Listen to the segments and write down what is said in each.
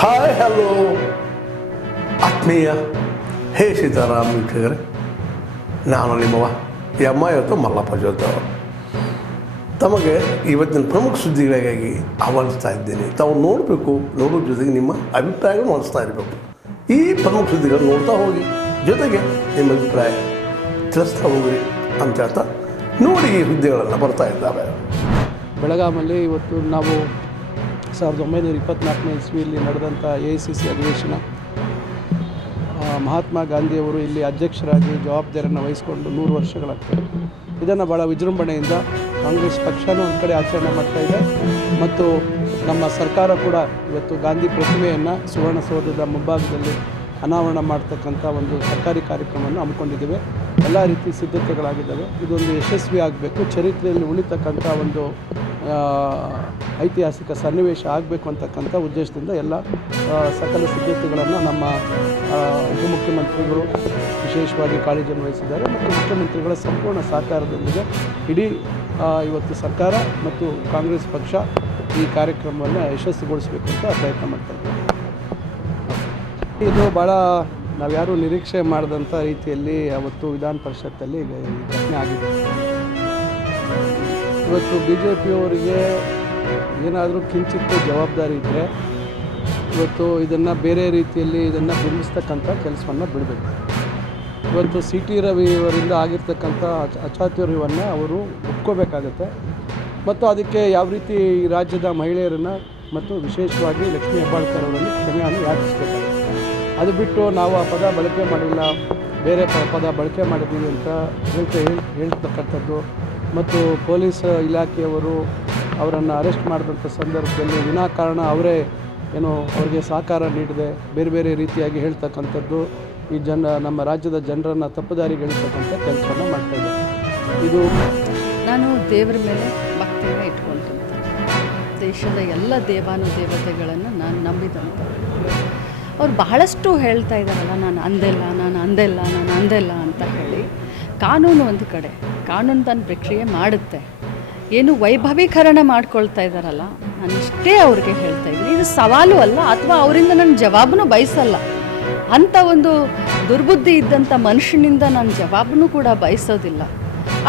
Hi hello ಆತ್ಮೀಯ ಹೇ ಸೀತಾರಾಮ್ ವೀಕ್ಷಕರೇ, ನಾನು ನಿಮ್ಮವ ಇವತ್ತು ಮಲ್ಲಪ್ಪ ಜೋತಿ ಅವರು ತಮಗೆ ಇವತ್ತಿನ ಪ್ರಮುಖ ಸುದ್ದಿಗಳಿಗಾಗಿ ಆಹ್ವಾನಿಸ್ತಾ ಇದ್ದೇನೆ. ತಾವು ನೋಡಬೇಕು, ನೋಡೋದ್ರ ಜೊತೆಗೆ ನಿಮ್ಮ ಅಭಿಪ್ರಾಯಗಳು ಮಾಡಿಸ್ತಾ ಇರಬೇಕು. ಈ ಪ್ರಮುಖ ಸುದ್ದಿಗಳು ನೋಡ್ತಾ ಹೋಗಿ, ಜೊತೆಗೆ ನಿಮ್ಮ ಅಭಿಪ್ರಾಯ ತಿಳಿಸ್ತಾ ಹೋಗ್ರಿ ಅಂತ ಹೇಳ್ತಾ ನೋಡಿ ಈ ಹುದ್ದೆಗಳೆಲ್ಲ ಬರ್ತಾ ಇದ್ದಾವೆ. ಬೆಳಗಾಮಲ್ಲಿ ಇವತ್ತು ನಾವು 1924ನೇ ಇಸ್ವಿಯಲ್ಲಿ ನಡೆದಂಥ AICC ಅಧಿವೇಶನ, ಮಹಾತ್ಮ ಗಾಂಧಿಯವರು ಇಲ್ಲಿ ಅಧ್ಯಕ್ಷರಾಗಿ ಜವಾಬ್ದಾರಿಯನ್ನು ವಹಿಸಿಕೊಂಡು 100 ವರ್ಷಗಳಾಗ್ತದೆ. ಇದನ್ನು ಭಾಳ ವಿಜೃಂಭಣೆಯಿಂದ ಕಾಂಗ್ರೆಸ್ ಪಕ್ಷನೂ ಒಂದು ಕಡೆ ಆಚರಣೆ ಮಾಡ್ತಾಯಿದೆ ಮತ್ತು ನಮ್ಮ ಸರ್ಕಾರ ಕೂಡ ಇವತ್ತು ಗಾಂಧಿ ಪ್ರತಿಮೆಯನ್ನು ಸುವರ್ಣಸೌಧದ ಮುಂಭಾಗದಲ್ಲಿ ಅನಾವರಣ ಮಾಡ್ತಕ್ಕಂಥ ಒಂದು ಸರ್ಕಾರಿ ಕಾರ್ಯಕ್ರಮವನ್ನು ಹಮ್ಮಿಕೊಂಡಿದ್ದೇವೆ. ಎಲ್ಲ ರೀತಿ ಸಿದ್ಧತೆಗಳಾಗಿದ್ದಾವೆ. ಇದೊಂದು ಯಶಸ್ವಿ ಆಗಬೇಕು, ಚರಿತ್ರೆಯಲ್ಲಿ ಉಳಿತಕ್ಕಂಥ ಒಂದು ಐತಿಹಾಸಿಕ ಸನ್ನಿವೇಶ ಆಗಬೇಕು ಅಂತಕ್ಕಂಥ ಉದ್ದೇಶದಿಂದ ಎಲ್ಲ ಸಕಲ ಸಿದ್ಧತೆಗಳನ್ನು ನಮ್ಮ ಉಪಮುಖ್ಯಮಂತ್ರಿಗಳು ವಿಶೇಷವಾಗಿ ಕಾಳಜಿಯನ್ನು ವಹಿಸಿದ್ದಾರೆ ಮತ್ತು ಮುಖ್ಯಮಂತ್ರಿಗಳ ಸಂಪೂರ್ಣ ಸಹಕಾರದೊಂದಿಗೆ ಇಡೀ ಇವತ್ತು ಸರ್ಕಾರ ಮತ್ತು ಕಾಂಗ್ರೆಸ್ ಪಕ್ಷ ಈ ಕಾರ್ಯಕ್ರಮವನ್ನು ಯಶಸ್ವಿಗೊಳಿಸಬೇಕು ಅಂತ ಪ್ರಯತ್ನ ಮಾಡ್ತಾರೆ. ಇದು ಭಾಳ ನಾವ್ಯಾರೂ ನಿರೀಕ್ಷೆ ಮಾಡಿದಂಥ ರೀತಿಯಲ್ಲಿ ಅವತ್ತು ವಿಧಾನ ಪರಿಷತ್ತಲ್ಲಿ ಘಟನೆ ಆಗಿದೆ. ಇವತ್ತು BJPಯವರಿಗೆ ಏನಾದರೂ ಕಿಂಚಿತ್ತು ಜವಾಬ್ದಾರಿ ಇದ್ದರೆ ಇವತ್ತು ಇದನ್ನು ಬೇರೆ ರೀತಿಯಲ್ಲಿ ಇದನ್ನು ಬಿಂಬಿಸ್ತಕ್ಕಂಥ ಕೆಲಸವನ್ನು ಬಿಡಬೇಕು. ಇವತ್ತು CT ರವಿಯವರಿಂದ ಆಗಿರ್ತಕ್ಕಂಥ ಅಚಾತುರ್ಯವನ್ನು ಅವರು ಒಪ್ಕೋಬೇಕಾಗತ್ತೆ ಮತ್ತು ಅದಕ್ಕೆ ಯಾವ ರೀತಿ ಈ ರಾಜ್ಯದ ಮಹಿಳೆಯರನ್ನು ಮತ್ತು ವಿಶೇಷವಾಗಿ ಲಕ್ಷ್ಮೀ ಹೆಬ್ಬಾಳ್ಕರ್ ಅವರಲ್ಲಿ ಕ್ಷಮೆಯನ್ನು ಯಾಚಿಸಬೇಕಾಗುತ್ತೆ. ಅದು ಬಿಟ್ಟು ನಾವು ಆ ಪದ ಬಳಕೆ ಮಾಡಿಲ್ಲ, ಬೇರೆ ಪದ ಬಳಕೆ ಮಾಡಿದ್ದೀವಿ ಅಂತ ಹೇಳ್ತಕ್ಕಂಥದ್ದು ಮತ್ತು ಪೊಲೀಸ್ ಇಲಾಖೆಯವರು ಅವರನ್ನು ಅರೆಸ್ಟ್ ಮಾಡಿದಂಥ ಸಂದರ್ಭದಲ್ಲಿ ವಿನಾಕಾರಣ ಅವರೇ ಅವ್ರಿಗೆ ಸಹಕಾರ ನೀಡದೆ ಬೇರೆ ಬೇರೆ ರೀತಿಯಾಗಿ ಹೇಳ್ತಕ್ಕಂಥದ್ದು ಈ ನಮ್ಮ ರಾಜ್ಯದ ಜನರನ್ನು ತಪ್ಪುದಾರಿಗೆ ಹೇಳ್ತಕ್ಕಂಥ ಕೆಲಸವನ್ನು ಮಾಡ್ತಾಯಿದೆ. ಇದು ನಾನು ದೇವರ ಮೇಲೆ ಭಕ್ತಿಯನ್ನು ಇಟ್ಕೊಳ್ತಂತೆ, ದೇಶದ ಎಲ್ಲ ದೇವಾನುದೇವತೆಗಳನ್ನು ನಾನು ನಂಬಿದಂತೆ. ಅವ್ರು ಬಹಳಷ್ಟು ಹೇಳ್ತಾ ಇದ್ದಾರಲ್ಲ, ನಾನು ಅಂದೆಲ್ಲ ಅಂತ ಹೇಳಿ. ಕಾನೂನು ಒಂದು ಕಡೆ ಕಾನೂನು ತನ್ನ ಪ್ರಕ್ರಿಯೆ ಮಾಡುತ್ತೆ. ಏನು ವೈಭವೀಕರಣ ಮಾಡ್ಕೊಳ್ತಾ ಇದ್ದಾರಲ್ಲ, ನಾನು ಇಷ್ಟೇ ಅವ್ರಿಗೆ ಹೇಳ್ತಾ ಇದ್ದೀನಿ, ಇದು ಸವಾಲು ಅಲ್ಲ ಅಥವಾ ಅವರಿಂದ ನನ್ನ ಜವಾಬನ್ನು ಬಯಸಲ್ಲ. ಅಂಥ ಒಂದು ದುರ್ಬುದ್ಧಿ ಇದ್ದಂಥ ಮನುಷ್ಯನಿಂದ ನಾನು ಜವಾಬನ್ನು ಕೂಡ ಬಯಸೋದಿಲ್ಲ.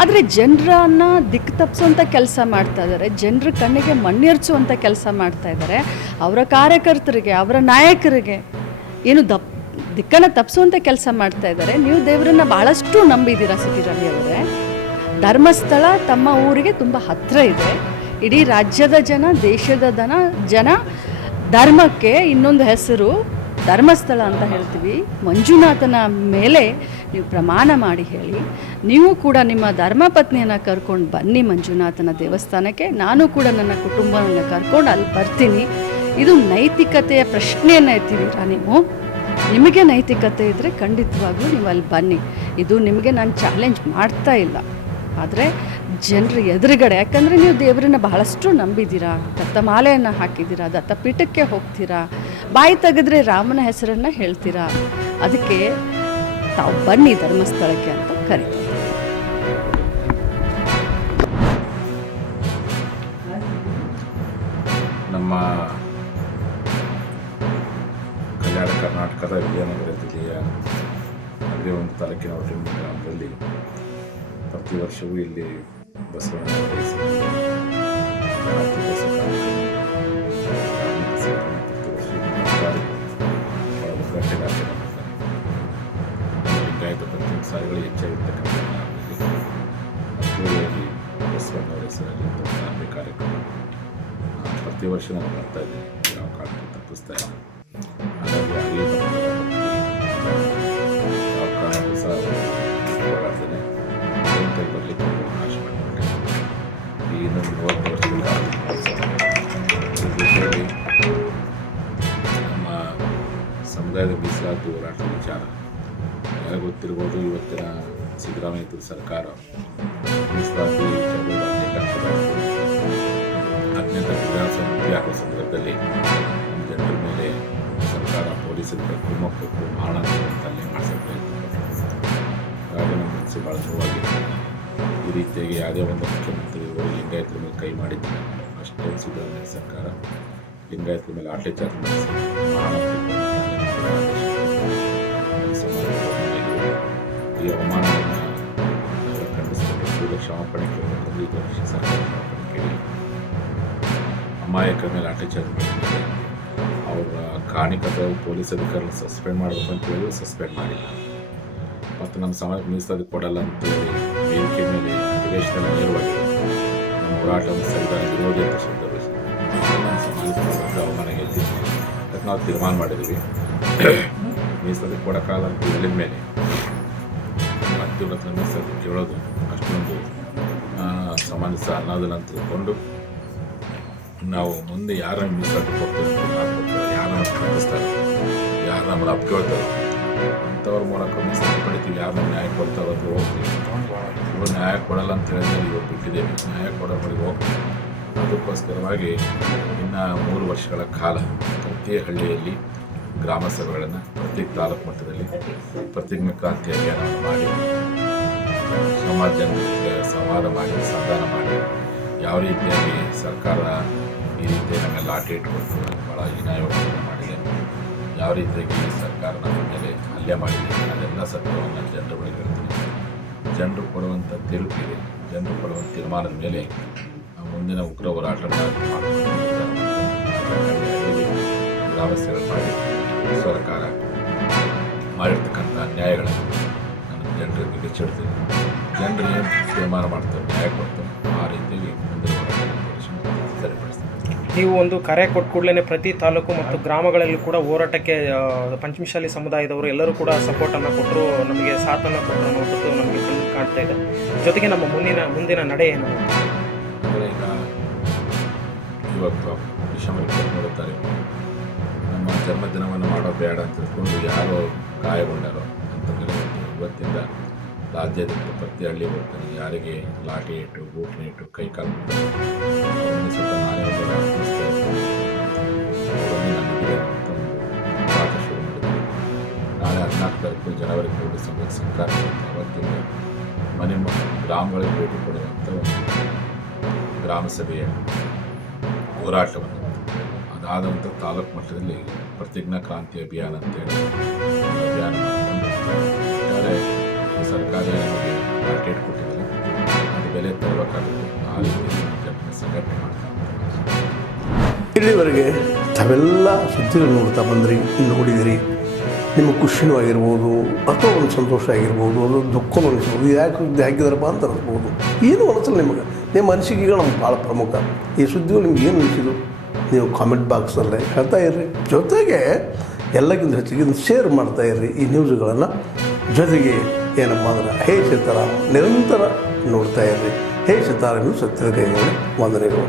ಆದರೆ ಜನರನ್ನು ದಿಕ್ಕು ತಪ್ಪಿಸುವಂಥ ಕೆಲಸ ಮಾಡ್ತಾ ಇದ್ದಾರೆ, ಜನರ ಕಣ್ಣಿಗೆ ಮಣ್ಣೆರ್ಚುವಂಥ ಕೆಲಸ ಮಾಡ್ತಾ ಇದ್ದಾರೆ. ಅವರ ಕಾರ್ಯಕರ್ತರಿಗೆ, ಅವರ ನಾಯಕರಿಗೆ ದಿಕ್ಕನ್ನು ತಪ್ಪಿಸುವಂಥ ಕೆಲಸ ಮಾಡ್ತಾ ಇದ್ದಾರೆ. ನೀವು ದೇವರನ್ನು ಭಾಳಷ್ಟು ನಂಬಿದ್ದೀರಾ CT ರವಿಯವರೇ. ಧರ್ಮಸ್ಥಳ ತಮ್ಮ ಊರಿಗೆ ತುಂಬ ಹತ್ತಿರ ಇದೆ. ಇಡೀ ರಾಜ್ಯದ ಜನ, ದೇಶದ ಜನ ಧರ್ಮಕ್ಕೆ ಇನ್ನೊಂದು ಹೆಸರು ಧರ್ಮಸ್ಥಳ ಅಂತ ಹೇಳ್ತೀವಿ. ಮಂಜುನಾಥನ ಮೇಲೆ ನೀವು ಪ್ರಮಾಣ ಮಾಡಿ ಹೇಳಿ, ನೀವು ಕೂಡ ನಿಮ್ಮ ಧರ್ಮಪತ್ನಿಯನ್ನು ಕರ್ಕೊಂಡು ಬನ್ನಿ ಮಂಜುನಾಥನ ದೇವಸ್ಥಾನಕ್ಕೆ. ನಾನು ಕೂಡ ನನ್ನ ಕುಟುಂಬವನ್ನು ಕರ್ಕೊಂಡು ಅಲ್ಲಿ ಬರ್ತೀನಿ. ಇದು ನೈತಿಕತೆಯ ಪ್ರಶ್ನೆಯನ್ನು ಎತ್ತಿದ್ದೀರಾ ನೀವು. ನಿಮಗೆ ನೈತಿಕತೆ ಇದ್ದರೆ ಖಂಡಿತವಾಗ್ಲೂ ನೀವು ಅಲ್ಲಿ ಬನ್ನಿ. ಇದು ನಿಮಗೆ ನಾನು ಚಾಲೆಂಜ್ ಮಾಡ್ತಾ ಇಲ್ಲ, ಆದರೆ ಜನರ ಎದುರುಗಡೆ, ಯಾಕಂದರೆ ನೀವು ದೇವರನ್ನ ಬಹಳಷ್ಟು ನಂಬಿದ್ದೀರಾ, ದತ್ತಮಾಲೆಯನ್ನು ಹಾಕಿದ್ದೀರಾ, ದತ್ತಪೀಠಕ್ಕೆ ಹೋಗ್ತೀರಾ, ಬಾಯಿ ತೆಗೆದ್ರೆ ರಾಮನ ಹೆಸರನ್ನು ಹೇಳ್ತೀರಾ. ಅದಕ್ಕೆ ತಾವು ಬನ್ನಿ ಧರ್ಮಸ್ಥಳಕ್ಕೆ ಅಂತ ಕರೀತಾರೆ. ನಮ್ಮ ಕಲ್ಯಾಣ ಕರ್ನಾಟಕದ ವಿಜಯನಗರ ಜಿಲ್ಲೆಯ ಒಂದು ತಾಲೂಕಿನ ಒಟ್ಟಿನ ಗ್ರಾಮದಲ್ಲಿ ಪ್ರತಿ ವರ್ಷವೂ ಇಲ್ಲಿ ಬಸವಣ್ಣ ಲಿಂಗಾಯತ ಪಂಚಾಯತ್ ಸಾರಿಗಳು ಹೆಚ್ಚಾಗಿರ್ತಕ್ಕಂಥ ಅದ್ದೂರಿಯಾಗಿ ಬಸವಣ್ಣವರ ಹೆಸರಲ್ಲಿ ಧಾರ್ಮಿಕ ಕಾರ್ಯಕ್ರಮ ಪ್ರತಿ ವರ್ಷ ನಾನು ಮಾಡ್ತಾ ಇದ್ದೀನಿ. ಯಾವ ಕಾರಣಕ್ಕೂ ತಪ್ಪಿಸ್ತಾ ಇಲ್ಲ. ಹಾಗಾಗಿ ಅಲ್ಲಿ ಯಾವ ಕಾರಣಕ್ಕೂ ಸಹ ಹೋರಾಡ್ತೇನೆ ಬರಲಿಕ್ಕೆ ಅವಕಾಶ ಮಾಡಿಕೊಂಡೆ. ಈ ಇನ್ನೊಂದು 30 ವರ್ಷದಲ್ಲಿ ನಮ್ಮ ಸಮುದಾಯದ ಮೀಸಲಾತಿ ಹೋರಾಟದ ವಿಚಾರ ಯಾರು ಗೊತ್ತಿರ್ಬೋದು. ಇವತ್ತಿನ ಸಿದ್ದರಾಮಯ್ಯ ಸರ್ಕಾರ ಮೀಸಲಾತಿ ಅತ್ಯಂತ ವಿಧಾನಸಭೆ ಆಗುವ ಸಂದರ್ಭದಲ್ಲಿ ನಮ್ಮ ಜನರ ಮೇಲೆ ಸರ್ಕಾರ ಪೊಲೀಸರಿಗೆ ಕುಮ್ಮಕ್ಕು ಮಾರಣಾಂತಿಕ ಮಾಡಿಸೋಕೆ ಹಾಗೆ ನಮ್ಮ ಮನಸ್ಸು ಭಾಳ ನೋವಾಗಿದೆ. ಈ ರೀತಿಯಾಗಿ ಯಾವುದೇ ಒಂದು ಮುಖ್ಯಮಂತ್ರಿಗಳು ಲಿಂಗಾಯತರ ಮೇಲೆ ಕೈ ಮಾಡಿದ್ದಾರೆ. ಅಷ್ಟೇ ಸಿದ್ದರಾಮಯ್ಯ ಸರ್ಕಾರ ಲಿಂಗಾಯತರ ಮೇಲೆ ಲಾಠಿ ಚಾರ್ಜ್ ಮಾಡಿಸಿ ಈ ಅವಮಾನವನ್ನು ಖಂಡಿಸಿಕೊಂಡು ಕೂಡಲೇ ಕ್ಷಮಾಪಣೆ ಕೇಳಬೇಕಂದ್ರೆ 5 ವರ್ಷ ಸರ್ಕಾರ ಕ್ಷಮಾಪಣೆ ಕೇಳಿ ಅಮಾಯಕರ ಮೇಲೆ ಲಾಠಿ ಚಾರ್ಜ್ ಮಾಡಿದ್ದಾರೆ. ಅವರ ಕಾಣಿಕದ ಪೊಲೀಸ್ ಅಧಿಕಾರಿಗಳು ಸಸ್ಪೆಂಡ್ ಮಾಡಬೇಕು ಅಂತ ಹೇಳಿ ಸಸ್ಪೆಂಡ್ ಮಾಡಿಲ್ಲ. ಮತ್ತು ನಮ್ಮ ಸಮಾಜಕ್ಕೆ ಮೀಸಲಾತಿ ಕೊಡಲ್ಲ ಅಂತೇಳಿ ವೇದಿಕೆ ಮೇಲೆ ವಿದೇಶದಲ್ಲಿ ನೇರವಾಗಿ ನಮ್ಮ ಹೋರಾಟವನ್ನು ಸಂವಿಧಾನ ವಿರೋಧಿ ಅಂತ ಶಬ್ದ ಬಳಸಿ ನಮ್ಮ ಸಮಾಜಕ್ಕೆ ಅವಮಾನ ಗೆದ್ದು ಅದಕ್ಕೆ ನಾವು ತೀರ್ಮಾನ ಮಾಡಿದ್ದೀವಿ. ಮೀಸಲಾತಿ ಕೊಡೋಕ್ಕಾಗಲ್ಲ ಅಂತ ಹೇಳಿದ ಮೇಲೆ ಮತ್ತೆ ಹತ್ರ ಮೀಸಲಾತಿ ಕೇಳೋದು ಅಷ್ಟೊಂದು ಸಮಾಜ ಅನ್ನೋದಿಲ್ಲ ಅಂತ ತಿಳ್ಕೊಂಡು ನಾವು ಮುಂದೆ ಯಾರ ಮೀಸಲಾತಿ ಕೊಡ್ತೀವಿ, ಯಾರು ನಮ್ಮನ್ನು ಖಂಡಿಸ್ತಾರೆ, ಯಾರು ನಮ್ಮನ್ನು ಅಪ್ಕೊಳ್ತಾರೆ ಅಂಥವ್ರ ಮೂಲಕ ಮೀಸಲಾತಿ ಪಡಿತೀವಿ. ಯಾರು ನಮ್ಮ ನ್ಯಾಯ ಕೊಡ್ತಾರೋ ಅದು ಹೋಗ್ತೀವಿ. ಇವರು ನ್ಯಾಯ ಕೊಡಲ್ಲ ಅಂತ ಹೇಳಿದ್ರೆ ಇವರು ಬಿಟ್ಟಿದ್ದೇವೆ, ನ್ಯಾಯ ಕೊಡೋ ಬಳಿ ಹೋಗ್ತೀವಿ. ಅದಕ್ಕೋಸ್ಕರವಾಗಿ ಇನ್ನು 3 ವರ್ಷಗಳ ಕಾಲ ಪ್ರತಿ ಹಳ್ಳಿಯಲ್ಲಿ ಗ್ರಾಮ ಸಭೆಗಳನ್ನು ಪ್ರತಿ ತಾಲೂಕು ಮಟ್ಟದಲ್ಲಿ ಪ್ರತಿಜ್ಞಾ ಕ್ರಾಂತಿ ಅಭಿಯಾನವನ್ನು ಮಾಡಿ ಸಮಾಜ ಜನರಿಗೆ ಸಂವಾದ ಮಾಡಿ ಸಂಧಾನ ಮಾಡಿ ಯಾವ ರೀತಿಯಾಗಿ ಸರ್ಕಾರ ಈ ರೀತಿ ನಮಗೆ ಲಾಠಿ ಇಟ್ಕೊಟ್ಟು ಭಾಳ ಹೀನಾಯವನ್ನು ಮಾಡಿದೆ, ಯಾವ ರೀತಿಯಾಗಿ ಸರ್ಕಾರ ನಮ್ಮ ಮೇಲೆ ಹಲ್ಲೆ ಮಾಡಿದೆ, ಅದೆಲ್ಲ ಸತ್ಯವನ್ನು ಜನರ ಬಳಿ ಹೇಳ್ತೀನಿ. ಜನರು ಕೊಡುವಂಥ ತೀರ್ಪಿದೆ, ಜನರು ಕೊಡುವಂಥ ತೀರ್ಮಾನದ ಮೇಲೆ ಮುಂದಿನ ಉಗ್ರ ಹೋರಾಟ ಗ್ರಾಮಸ್ಥರು ಮಾಡಿ ಸರ್ಕಾರ ಮಾಡಿರ್ತಕ್ಕಂಥ ಅನ್ಯಾಯಗಳನ್ನು ನಾನು ಜನರಿಗೆ ಬಿಚ್ಚಿಡ್ತೀನಿ. ಜನರು ಏನು ತೀರ್ಮಾನ ಮಾಡ್ತಾರೆ, ನ್ಯಾಯ ಕೊಡ್ತಾರೆ, ಆ ರೀತಿಯಾಗಿ ಮುಂದಿನ ಸರಿಪಡಿಸ್ತಾರೆ. ನೀವು ಒಂದು ಕರೆ ಕೊಟ್ಟ ಕೂಡಲೇ ಪ್ರತಿ ತಾಲೂಕು ಮತ್ತು ಗ್ರಾಮಗಳಲ್ಲಿ ಕೂಡ ಹೋರಾಟಕ್ಕೆ ಪಂಚಮಶಾಲಿ ಸಮುದಾಯದವರು ಎಲ್ಲರೂ ಕೂಡ ಸಪೋರ್ಟನ್ನು ಕೊಟ್ಟರು, ನಮಗೆ ಸಾಥನ್ನು ಕೊಟ್ಟರು ಅನ್ನೋದು ನಮಗೆ ಕಾಣ್ತಾ ಇದೆ. ಜೊತೆಗೆ ನಮ್ಮ ಮುಂದಿನ ನಡೆ ಏನು ಅಂದರೆ ಈಗ ಇವತ್ತು ಡಿಸೆಂಬರ್ 23 ತಾರೀಕು ನಮ್ಮ ಜನ್ಮದಿನವನ್ನು ಮಾಡೋದು ಬೇಡ ಅಂತ ತಿಳ್ಕೊಂಡು ಯಾರೋ ಗಾಯಗೊಂಡಾರೋ ಅಂತಂದರೆ ಇವತ್ತಿಂದ ರಾಜ್ಯಾದ್ಯಂತ ಪ್ರತಿ ಹಳ್ಳಿ ಹೋಗ್ತಾನೆ. ಯಾರಿಗೆ ಲಾಠಿ ಇಟ್ಟು ಬೂಟ್ನ ಇಟ್ಟು ಕೈ ಕಾಲು ಸ್ವಲ್ಪ ನಾನೇ ಒಂದು ನನಗಿದೆ ಅಂತ ಒಂದು ಹೋರಾಟ ಶುರು ಮಾಡಿದ್ವಿ. ನಾಳೆ 14 ತಾರೀಕು ಜನವರಿ 2 ಸರ್ಕಾರ ಅವತ್ತಿಂದ ಮನೆ ಗ್ರಾಮಗಳಿಗೆ ಭೇಟಿ ಕೊಡುವಂಥ ಒಂದು ಗ್ರಾಮ ಸಭೆಯ ಹೋರಾಟವನ್ನು, ಅದಾದಂಥ ತಾಲೂಕು ಮಟ್ಟದಲ್ಲಿ ಪ್ರತಿಜ್ಞಾ ಕ್ರಾಂತಿ ಅಭಿಯಾನ ಅಂತೇಳಿ ಅಭಿಯಾನ ಮಾಡಿಕೊಂಡು ಒಟ್ಟಾರೆ ಈ ಸರ್ಕಾರ ನಮಗೆ ಮಾರ್ಕೆಟ್ ಕೊಟ್ಟಿದ್ದಾರೆ, ಅದು ಬೆಲೆ ತರಬೇಕಾಗುತ್ತೆ. ಆ ರೀತಿ ಜನರನ್ನು ಸಂಘಟನೆ ಮಾಡ್ತಾರೆ. ಇಲ್ಲಿವರೆಗೆ ತಾವೆಲ್ಲ ಸುದ್ದಿಗಳು ನೋಡ್ತಾ ಬಂದ್ರಿ, ನೋಡಿದಿರಿ. ನಿಮಗೆ ಖುಷಿನೂ ಆಗಿರ್ಬೋದು, ಅಥವಾ ಒಂದು ಸಂತೋಷ ಆಗಿರ್ಬೋದು, ಅದು ದುಃಖನೂ ಅನಿಸ್ಬೋದು. ಯಾಕೆ ಹಾಕಿದಾರಪ್ಪ ಅಂತ ಅನಿಸ್ಬೋದು, ಏನೂ ಅನಿಸಲ್ಲ ನಿಮಗೆ. ನಿಮ್ಮ ಅನಿಸಿಕೆಗಳು ನಮ್ಗೆ ಭಾಳ ಪ್ರಮುಖ. ಈ ಸುದ್ದಿಗಳು ನಿಮ್ಗೆ ಏನು ಅನಿಸಿದ್ದು ನೀವು ಕಾಮೆಂಟ್ ಬಾಕ್ಸಲ್ಲೇ ಹೇಳ್ತಾ ಇರ್ರಿ. ಜೊತೆಗೆ ಎಲ್ಲಕ್ಕಿಂತ ಹೆಚ್ಚಿಗೆ ಶೇರ್ ಮಾಡ್ತಾ ಇರ್ರಿ ಈ ನ್ಯೂಸ್ಗಳನ್ನು. ಜೊತೆಗೆ ಏನಪ್ಪ ಅಂದ್ರೆ ಹೇ ಸೀತಾರಾಮ್ ನಿರಂತರ ನೋಡ್ತಾ ಇರ್ರಿ. ಹೇ ಸೀತಾರಾಮ್ ಸತ್ಯದ ಕೈಗಳು ವಂದನೆಗಳು.